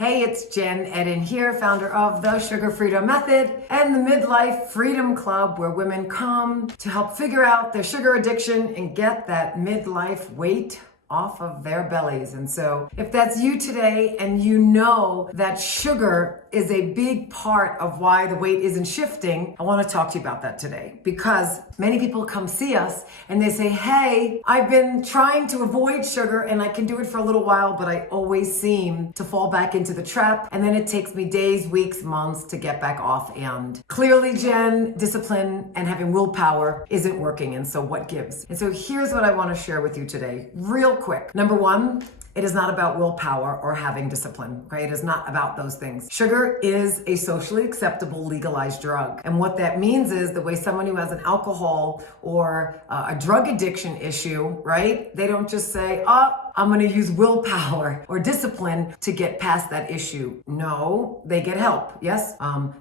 Hey, it's Jen Eden here, founder of the Sugar Freedom Method and the Midlife Freedom Club, where women come to help figure out their sugar addiction and get that midlife weight off of their bellies. And so if that's you today and you know that sugar is a big part of why the weight isn't shifting, I want to talk to you about that today, because many people come see us and they say, hey, I've been trying to avoid sugar and I can do it for a little while, but I always seem to fall back into the trap. And then it takes me days, weeks, months to get back off. And clearly, Jen, discipline and having willpower isn't working. And so what gives? And so here's what I want to share with you today, real quick. Number one, it is not about willpower or having discipline, okay? It is not about those things. Sugar is a socially acceptable legalized drug. And what that means is the way someone who has an alcohol or a drug addiction issue, right? They don't just say, oh, I'm going to use willpower or discipline to get past that issue. No, they get help. Yes.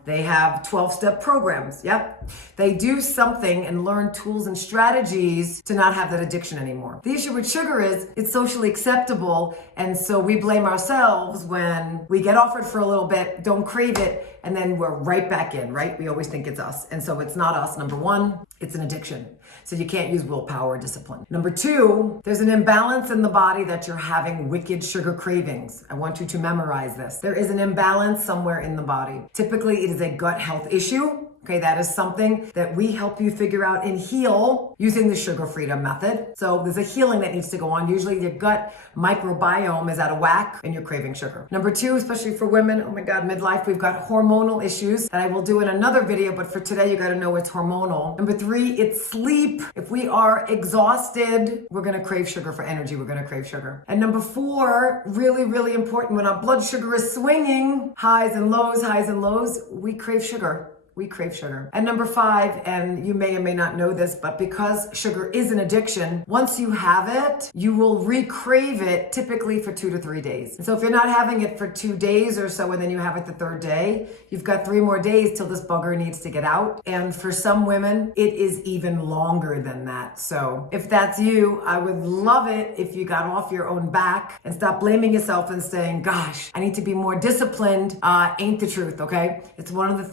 They have 12-step programs. Yep. They do something and learn tools and strategies to not have that addiction anymore. The issue with sugar is it's socially acceptable. And so we blame ourselves when we get offered for a little bit, don't crave it, and then we're right back in, right? We always think it's us. And so it's not us. Number one, it's an addiction. So you can't use willpower or discipline. Number two, there's an imbalance in the body that you're having wicked sugar cravings. I want you to memorize this. There is an imbalance somewhere in the body. Typically, it is a gut health issue. Okay, that is something that we help you figure out and heal using the Sugar Freedom Method. So there's a healing that needs to go on. Usually your gut microbiome is out of whack and you're craving sugar. Number two, especially for women, oh my God, midlife, we've got hormonal issues that I will do in another video, but for today, you got to know it's hormonal. Number three, it's sleep. If we are exhausted, we're going to crave sugar for energy. We're going to crave sugar. And number four, really, really important, when our blood sugar is swinging, highs and lows, we crave sugar. We crave sugar. And number five, and you may or may not know this, but because sugar is an addiction, once you have it, you will recrave it typically for 2 to 3 days. And so if you're not having it for 2 days or so, and then you have it the third day, you've got 3 more days till this bugger needs to get out. And for some women, it is even longer than that. So if that's you, I would love it if you got off your own back and stop blaming yourself and saying, gosh, I need to be more disciplined. Ain't the truth, okay? It's one of the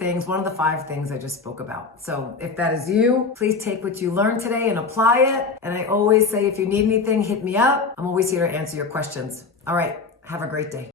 5 things I just spoke about. So if that is you, please take what you learned today and apply it. And I always say, if you need anything, hit me up. I'm always here to answer your questions. All right. Have a great day.